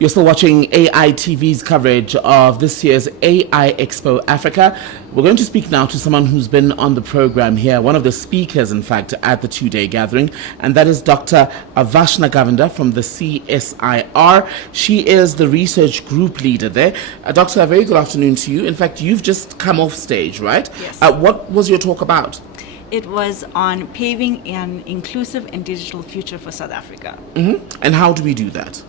You're still watching AI TV's coverage of this year's AI Expo Africa. We're going to speak now to someone who's been on the program here, one of the speakers, in fact, at the two-day gathering, and that is Dr. Avashna Govender from the CSIR. She is the research group leader there. Doctor, a very good afternoon to you. In fact, you've just come off stage, right? Yes. What was your talk about? It was on paving an inclusive and digital future for South Africa. Mm-hmm. And how do we do that?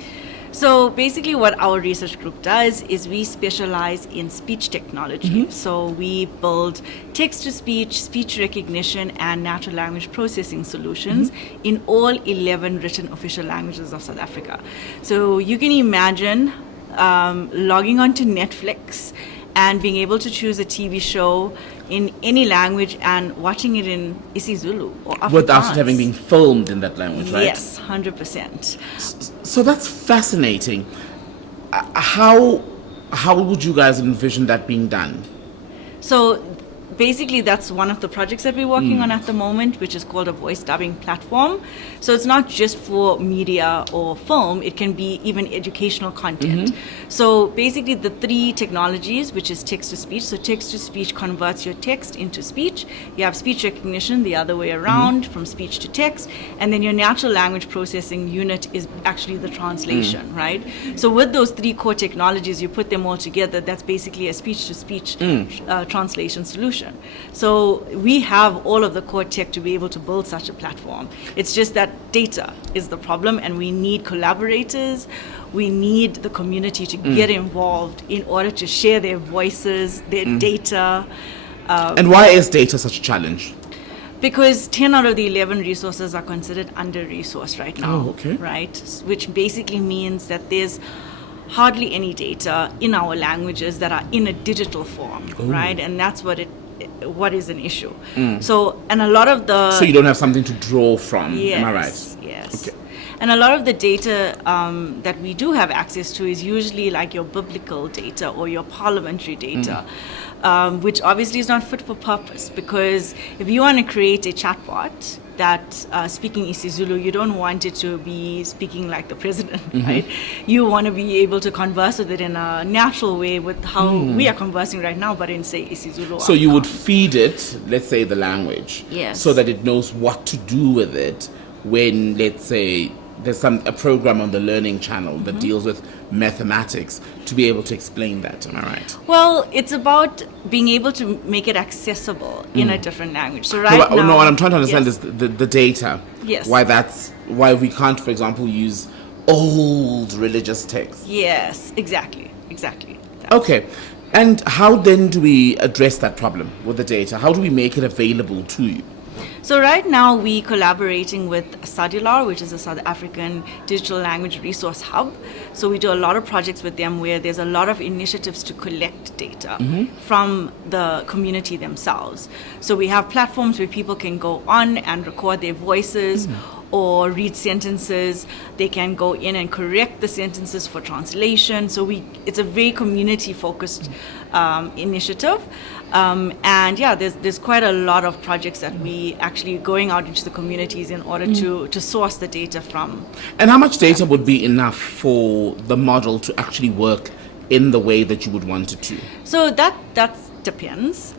So basically what our research group does is we specialize in speech technology. Mm-hmm. So we build text-to-speech, speech recognition, and natural language processing solutions in all 11 written official languages of South Africa. So you can imagine logging onto Netflix and being able to choose a TV show in any language and watching it in isiZulu or Afrikaans. Without it having been filmed in that language, right? Yes, 100%. So that's fascinating. How would you guys envision that being done? So basically that's one of the projects that we're working on at the moment, which is called a voice dubbing platform. So it's not just for media or film, it can be even educational content. So basically the three technologies, which is text-to-speech. So text-to-speech converts your text into speech. You have speech recognition the other way around, from speech to text. And then your natural language processing unit is actually the translation, right? So with those three core technologies, you put them all together, that's basically a speech-to-speech translation solution. So we have all of the core tech to be able to build such a platform. It's just that data is the problem, and we need collaborators. We need the community to get involved in order to share their voices, their data. And why is data such a challenge? Because 10 out of the 11 resources are considered under-resourced right now. Oh, okay. Right? Which basically means that there's hardly any data in our languages that are in a digital form, right? And that's what is an issue. So, and a lot of the... So you don't have something to draw from, yes, am I right? Yes. Okay. And a lot of the data that we do have access to is usually like your biblical data or your parliamentary data, which obviously is not fit for purpose, because if you want to create a chatbot that speaking isiZulu, you don't want it to be speaking like the president, right? You want to be able to converse with it in a natural way with how we are conversing right now, but in, say, isiZulu. So you would feed it, let's say, the language, Yes. so that it knows what to do with it when, let's say, there's a program on the learning channel that deals with mathematics, to be able to explain that, am I right? Well, it's about being able to make it accessible in a different language. So now... No, what I'm trying to understand yes. is the data. Yes. Why we can't, for example, use old religious texts. Yes, exactly. Okay. And how then do we address that problem with the data? How do we make it available to you? So right now we're collaborating with SADILAR, which is a South African Digital Language Resource Hub. So we do a lot of projects with them where there's a lot of initiatives to collect data from the community themselves. So we have platforms where people can go on and record their voices or read sentences. They can go in and correct the sentences for translation. So it's a very community-focused initiative. And yeah, there's quite a lot of projects that we actually going out into the communities in order to source the data from. And how much data would be enough for the model to actually work in the way that you would want it to? So that depends,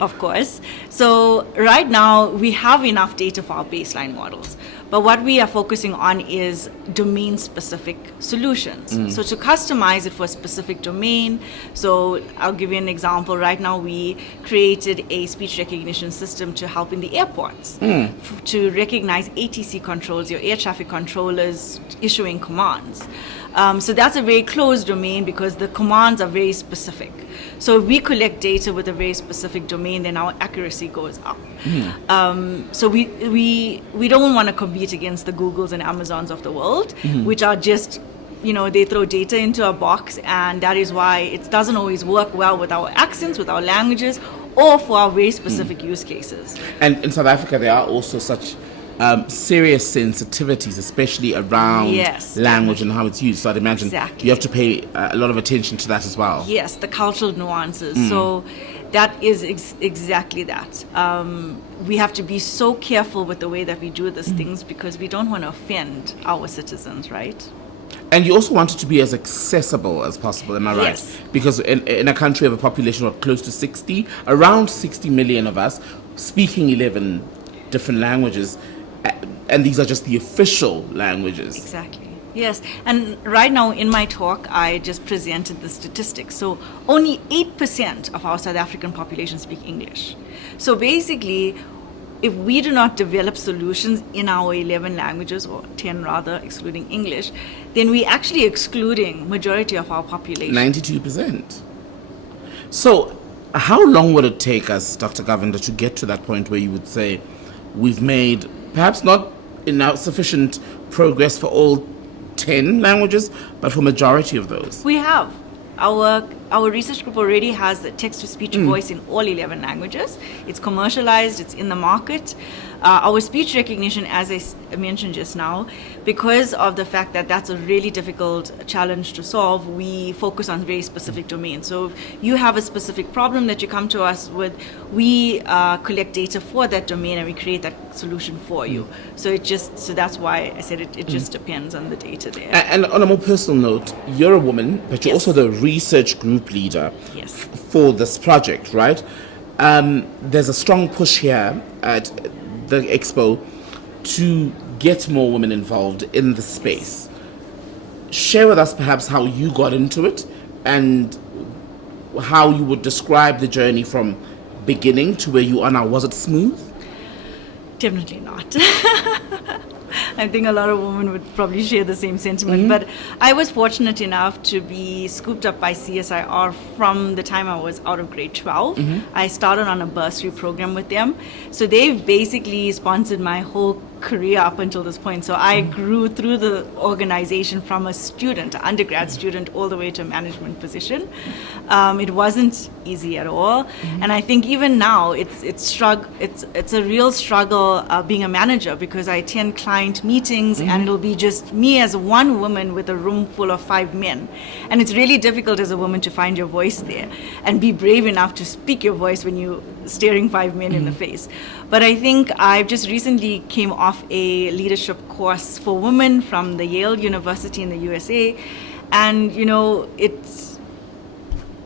of course. So right now we have enough data for our baseline models. But what we are focusing on is domain-specific solutions. So to customize it for a specific domain, so I'll give you an example. Right now we created a speech recognition system to help in the airports to recognize ATC controls, your air traffic controllers issuing commands. So that's a very closed domain because the commands are very specific. So if we collect data with a very specific domain, then our accuracy goes up. So we don't want to compete against the Googles and Amazons of the world, which are just, they throw data into a box, and that is why it doesn't always work well with our accents, with our languages, or for our very specific use cases. And in South Africa, there are also such serious sensitivities, especially around language and how it's used. So I'd imagine you have to pay a lot of attention to that as well. Yes, the cultural nuances. So that is exactly that. We have to be so careful with the way that we do these things because we don't want to offend our citizens, right? And you also want it to be as accessible as possible, am I right? Yes. Because in a country of a population of close to 60, around 60 million of us, speaking 11 different languages, and these are just the official languages. Exactly. Yes, and right now in my talk, I just presented the statistics. So only 8% of our South African population speak English. So basically, if we do not develop solutions in our 11 languages, or 10 rather, excluding English, then we're actually excluding majority of our population. 92%. So how long would it take us, Dr. Govender, to get to that point where you would say we've made perhaps not enough sufficient progress for all 10 languages, but for majority of those? We have. Our research group already has the text-to-speech voice in all 11 languages. It's commercialized, it's in the market. Our speech recognition, as I mentioned just now, because of the fact that that's a really difficult challenge to solve, we focus on very specific domains. So if you have a specific problem that you come to us with, we collect data for that domain and we create that solution for you. So that's why I said it just depends on the data there. And on a more personal note, you're a woman, but you're Yes. also the research group leader Yes. for this project, right? There's a strong push here at the Expo to get more women involved in the space. Share with us perhaps how you got into it and how you would describe the journey from beginning to where you are now. Was it smooth? Definitely not. I think a lot of women would probably share the same sentiment. But I was fortunate enough to be scooped up by CSIR from the time I was out of grade 12. I started on a bursary program with them. So they've basically sponsored my whole career up until this point. So I grew through the organization from a student, an undergrad student, all the way to a management position. It wasn't easy at all. And I think even now it's a real struggle being a manager, because I attend client meetings and it'll be just me as one woman with a room full of 5 men. And it's really difficult as a woman to find your voice there and be brave enough to speak your voice when you're staring 5 men in the face. But I think I've just recently came off a leadership course for women from the Yale University in the USA. And,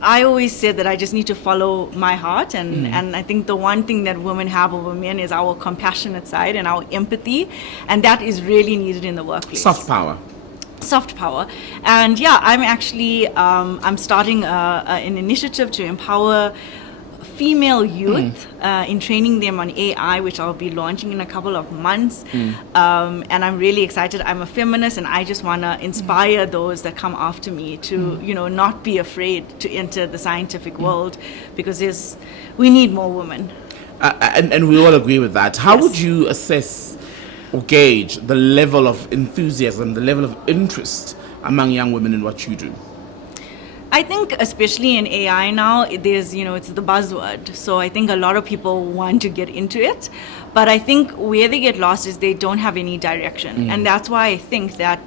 I always said that I just need to follow my heart. And I think the one thing that women have over men is our compassionate side and our empathy. And that is really needed in the workplace. Soft power. And yeah, I'm actually, I'm starting an initiative to empower female youth in training them on AI, which I'll be launching in a couple of months. And I'm really excited. I'm a feminist, and I just want to inspire those that come after me to, not be afraid to enter the scientific world, because we need more women. And we all agree with that. How would you assess or gauge the level of enthusiasm, the level of interest among young women in what you do? I think especially in AI now, there's, it's the buzzword. So I think a lot of people want to get into it. But I think where they get lost is they don't have any direction. And that's why I think that,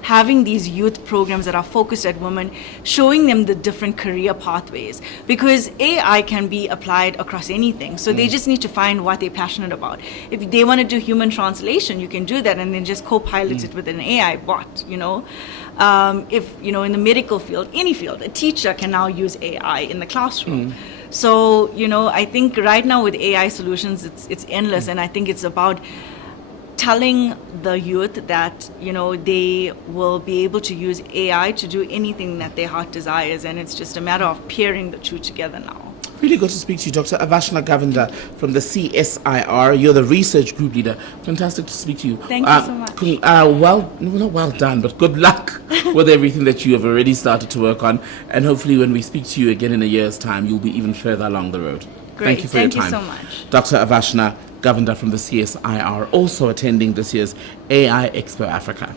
having these youth programs that are focused at women, showing them the different career pathways, because AI can be applied across anything. So they just need to find what they're passionate about. If they want to do human translation, you can do that and then just co-pilot it with an AI bot, If, in the medical field, any field, a teacher can now use AI in the classroom. So, I think right now with AI solutions, it's endless. And I think it's about telling the youth that, they will be able to use AI to do anything that their heart desires. And it's just a matter of pairing the two together now. Really good to speak to you, Dr. Avashna Govender from the CSIR. You're the research group leader. Fantastic to speak to you. Thank you so much. Not well done, but good luck with everything that you have already started to work on. And hopefully when we speak to you again in a year's time, you'll be even further along the road. Great. Thank you for your time. Thank you so much. Dr. Avashna Govender from the CSIR, also attending this year's AI Expo Africa.